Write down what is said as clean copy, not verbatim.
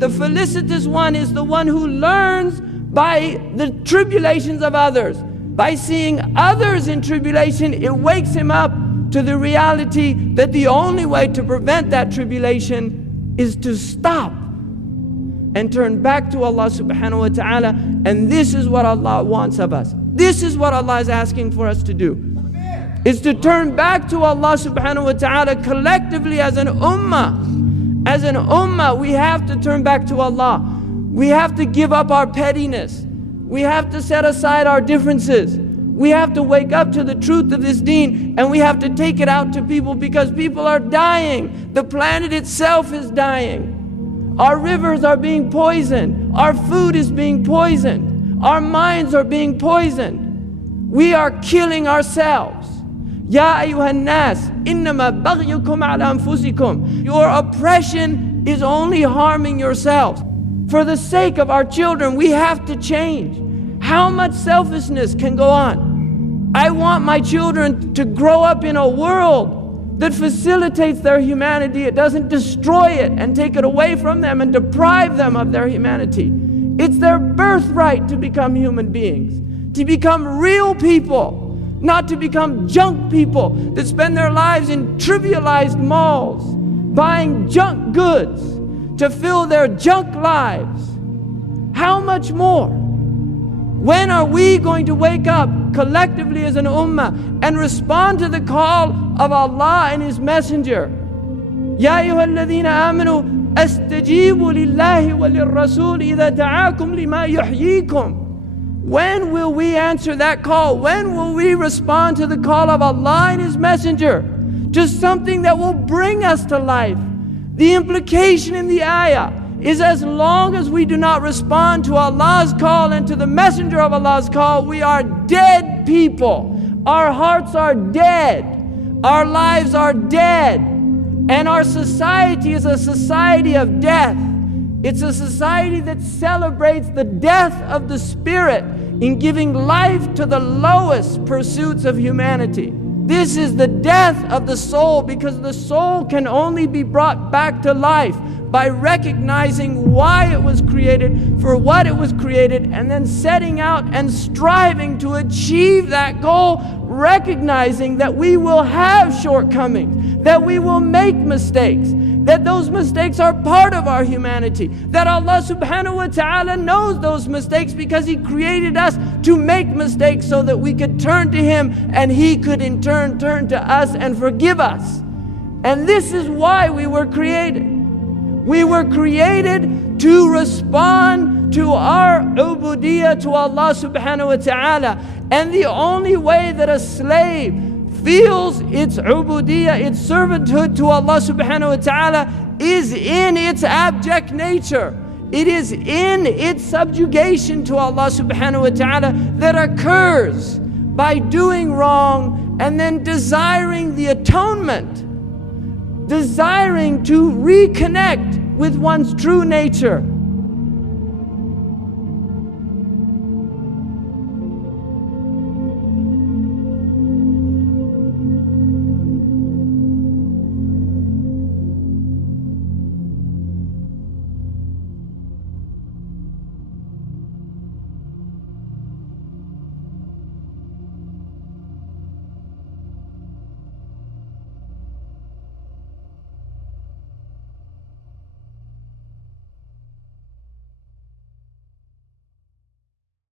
The felicitous one is the one who learns by the tribulations of others. By seeing others in tribulation, it wakes him up to the reality that the only way to prevent that tribulation is to stop and turn back to Allah subhanahu wa ta'ala. And this is what Allah wants of us. This is what Allah is asking for us to do, is to turn back to Allah subhanahu wa ta'ala collectively as an ummah. As an ummah, we have to turn back to Allah. We have to give up our pettiness. We have to set aside our differences. We have to wake up to the truth of this deen, and we have to take it out to people, because people are dying. The planet itself is dying. Our rivers are being poisoned. Our food is being poisoned. Our minds are being poisoned. We are killing ourselves. Ya ayyuhan nas, innama baghyukum ala anfusikum. Your oppression is only harming yourselves. For the sake of our children, we have to change. How much selfishness can go on? I want my children to grow up in a world that facilitates their humanity. It doesn't destroy it and take it away from them and deprive them of their humanity. It's their birthright to become human beings, to become real people, not to become junk people that spend their lives in trivialized malls, buying junk goods to fill their junk lives. How much more? When are we going to wake up collectively as an ummah and respond to the call of Allah and His Messenger? Ya ayyuhalladhina amanu astajibu lillahi wa lirrasul idha da'akum lima yuhyikum. When will we answer that call? When will we respond to the call of Allah and His Messenger? Just something that will bring us to life. The implication in the ayah is, as long as we do not respond to Allah's call and to the Messenger of Allah's call, we are dead people. Our hearts are dead. Our lives are dead. And our society is a society of death. It's a society that celebrates the death of the spirit in giving life to the lowest pursuits of humanity. This is the death of the soul, because the soul can only be brought back to life by recognizing why it was created, for what it was created, and then setting out and striving to achieve that goal, recognizing that we will have shortcomings, that we will make mistakes, that those mistakes are part of our humanity, that Allah subhanahu wa ta'ala knows those mistakes because He created us to make mistakes so that we could turn to Him and He could in turn turn to us and forgive us. And this is why we were created. We were created to respond to our ubudiyah to Allah subhanahu wa ta'ala. And the only way that a slave feels its ubudiyah, its servanthood to Allah subhanahu wa ta'ala, is in its abject nature. It is in its subjugation to Allah subhanahu wa ta'ala that occurs by doing wrong and then desiring the atonement, desiring to reconnect with one's true nature,